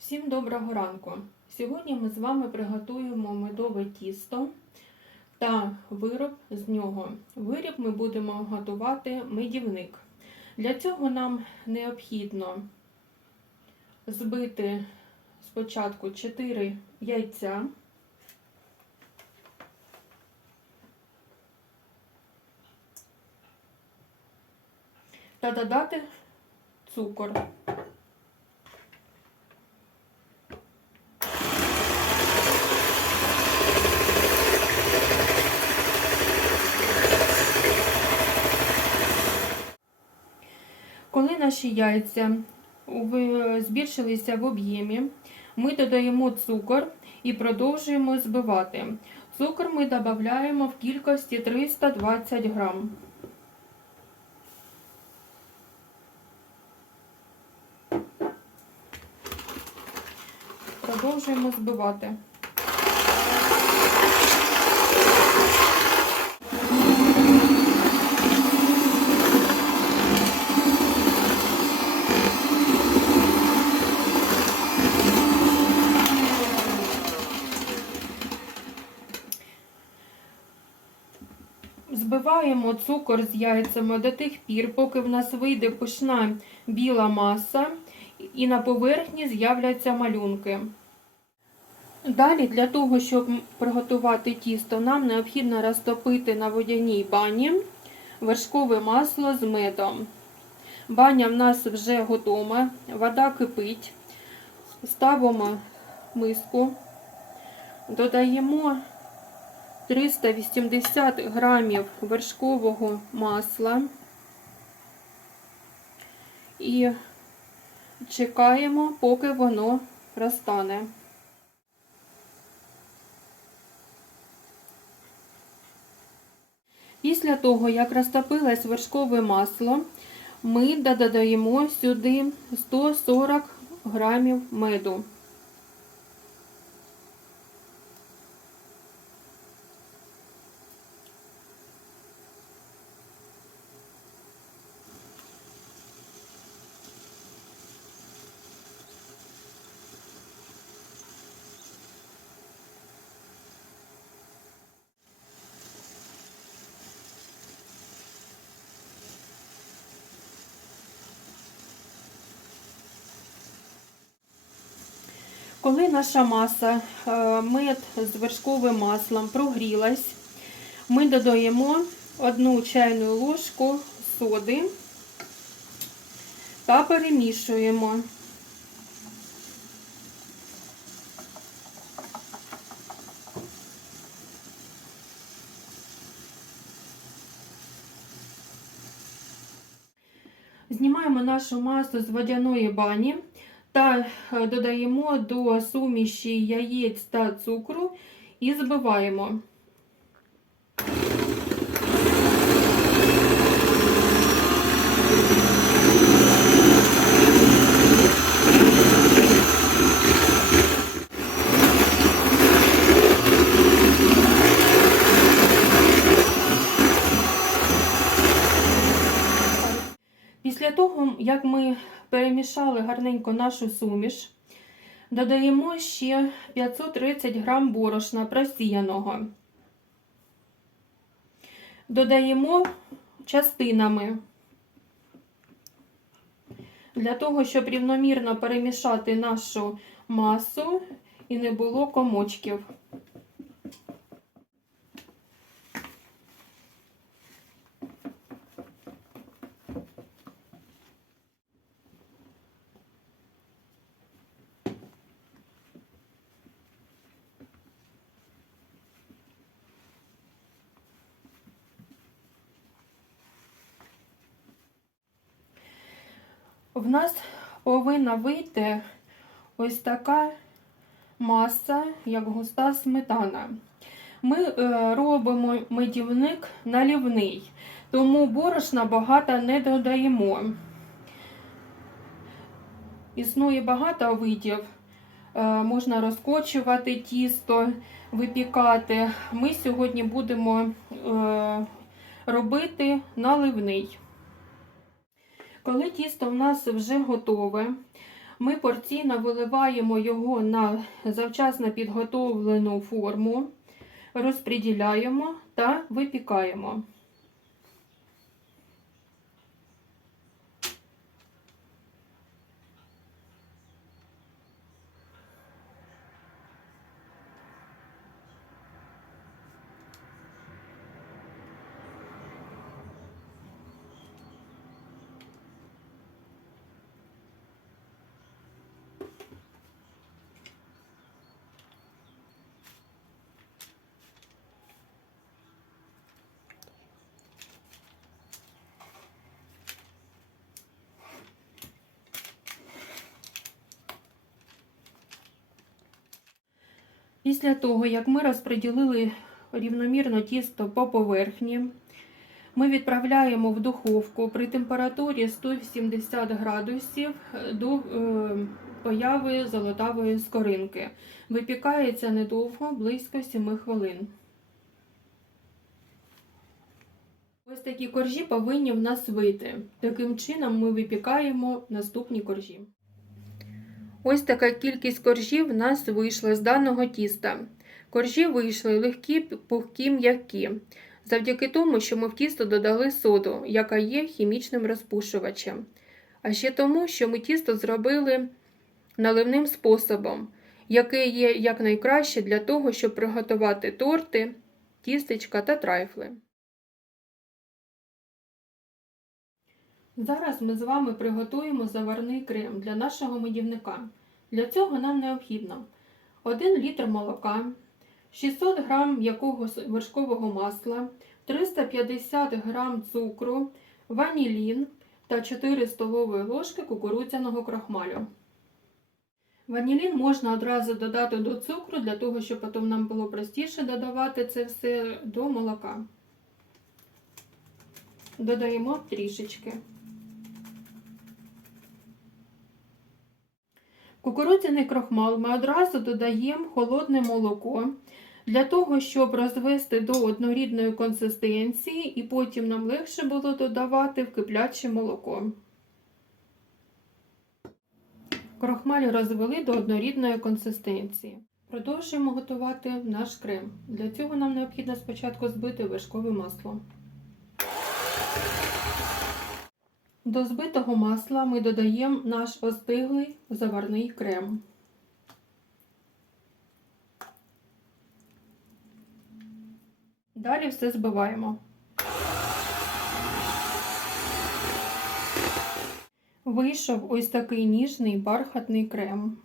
Всім доброго ранку! Сьогодні ми з вами приготуємо медове тісто та вироб з нього. Виріб ми будемо готувати медівник. Для цього нам необхідно збити спочатку 4 яйця. Та додати цукор. Коли наші яйця збільшилися в об'ємі, ми додаємо цукор і продовжуємо збивати. Цукор ми додаємо в кількості 320 грам. Продовжуємо збивати. Збиваємо цукор з яйцями до тих пір, поки в нас вийде пишна біла маса і на поверхні з'являться малюнки. Далі, для того, щоб приготувати тісто, нам необхідно розтопити на водяній бані вершкове масло з медом. Баня в нас вже готова, вода кипить. Ставимо миску, додаємо 380 грамів вершкового масла і чекаємо, поки воно розтане. Після того, як розтопилось вершкове масло, ми додаємо сюди 140 грамів меду. Коли наша маса е, мед з вершковим маслом прогрілась, ми додаємо одну чайну ложку соди та перемішуємо. Знімаємо нашу масу з водяної бані та е, додаємо до суміші яєць та цукру і збиваємо. Після того, як ми перемішали гарненько нашу суміш, додаємо ще 530 грам борошна просіяного. Додаємо частинами для того, щоб рівномірно перемішати нашу масу і не було комочків. В нас повинна вийти ось така маса, як густа сметана. Ми е, робимо медівник налівний, тому борошна багато не додаємо. Існує багато видів. Е, можна розкочувати тісто, випікати. Ми сьогодні будемо е, робити наливний. Коли тісто в нас вже готове, Ми порційно виливаємо його на завчасно підготовлену форму, розподіляємо та випікаємо. Після того, як ми розподілили рівномірно тісто по поверхні, ми відправляємо в духовку при температурі 180 градусів до е, появи золотавої скоринки. Випікається недовго, близько 7 хвилин. Ось такі коржі повинні в нас вийти. Таким чином ми випікаємо наступні коржі. Ось така кількість коржів в нас вийшла з даного тіста. Коржі вийшли легкі, пухкі, м'які, завдяки тому, що ми в тісто додали соду, яка є хімічним розпушувачем. А ще тому, що ми тісто зробили наливним способом, яке є якнайкраще для того, щоб приготувати торти, тістечка та трайфли. Зараз ми з вами приготуємо заварний крем для нашого медівника. Для цього нам необхідно 1 літр молока, 600 г м'якого вершкового масла, 350 г цукру, ванілін та 4 столові ложки кукурудзяного крахмалю. Ванілін можна одразу додати до цукру, для того, щоб потім нам було простіше додавати це все до молока. Додаємо трішечки. Кукурудзяний крохмал ми одразу додаємо холодне молоко для того, щоб розвести до однорідної консистенції, і потім нам легше було додавати в кипляче молоко. Крохмаль розвели до однорідної консистенції. Продовжуємо готувати наш крем. Для цього нам необхідно спочатку збити вершкове масло. До збитого масла ми додаємо наш остиглий заварний крем. Далі все збиваємо. Вийшов ось такий ніжний бархатний крем.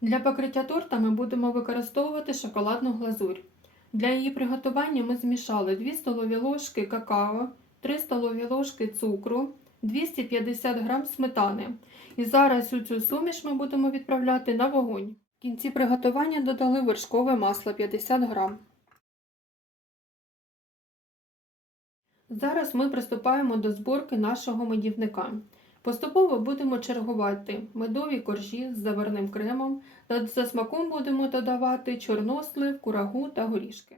Для покриття торта ми будемо використовувати шоколадну глазурь. Для її приготування ми змішали 2 столові ложки какао, 3 столові ложки цукру, 250 г сметани. І зараз цю цю суміш ми будемо відправляти на вогонь. В кінці приготування додали вершкове масло 50 г. Зараз ми приступаємо до зборки нашого медівника. Поступово будемо чергувати медові коржі з заварним кремом та за смаком будемо додавати чорнослив, курагу та горішки.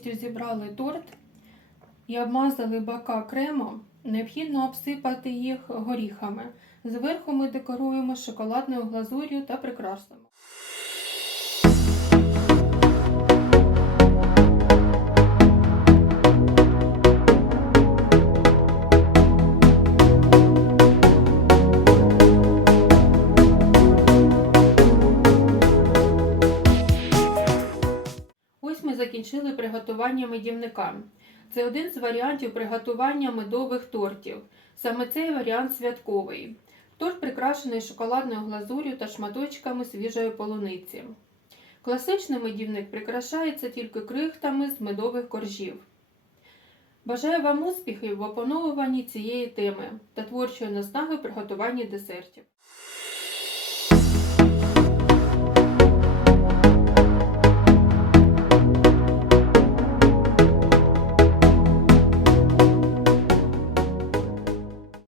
Повністю зібрали торт і обмазали бока кремом, необхідно обсипати їх горіхами. Зверху ми декоруємо шоколадною глазур'ю та прикрасимо. Закінчили приготування медівника. Це один з варіантів приготування медових тортів. Саме цей варіант святковий. Торт прикрашений шоколадною глазур'ю та шматочками свіжої полуниці. Класичний медівник прикрашається тільки крихтами з медових коржів. Бажаю вам успіхів в опановуванні цієї теми та творчої наснаги в приготуванні десертів.